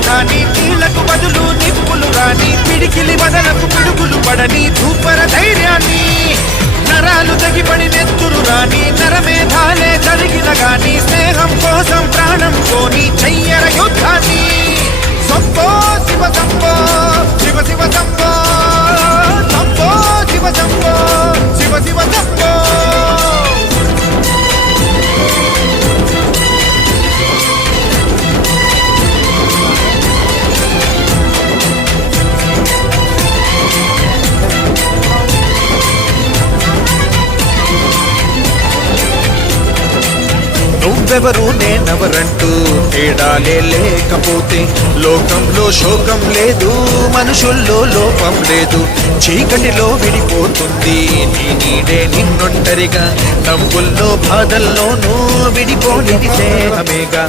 కానీ నీళ్లకు బదులు నిప్పులు రాని పిడికిలి బదలకు పిడుగులు పడని ధూపర ధైర్యాన్ని నరాలు తెగిపడి నెత్తురు రాని నరమేధాలే జరిగిన గాని స్నేహం కోసం ప్రాణం కోని చెయ్యర యుద్ధాన్ని సంపో శివ సంపో శివ శివ సంపో సంపో శివ సంపో శివ శివ సంపో నువ్వెవరు నేనెవరంటూ తేడాలే లేకపోతే లోకంలో శోకం లేదు మనుషుల్లో లోపం లేదు చీకటిలో విడిపోతుంది నీ నీడే నిన్నొంటరిగా నవ్వుల్లో బాధల్లోనూ విడిపోనిది స్నేహమేగా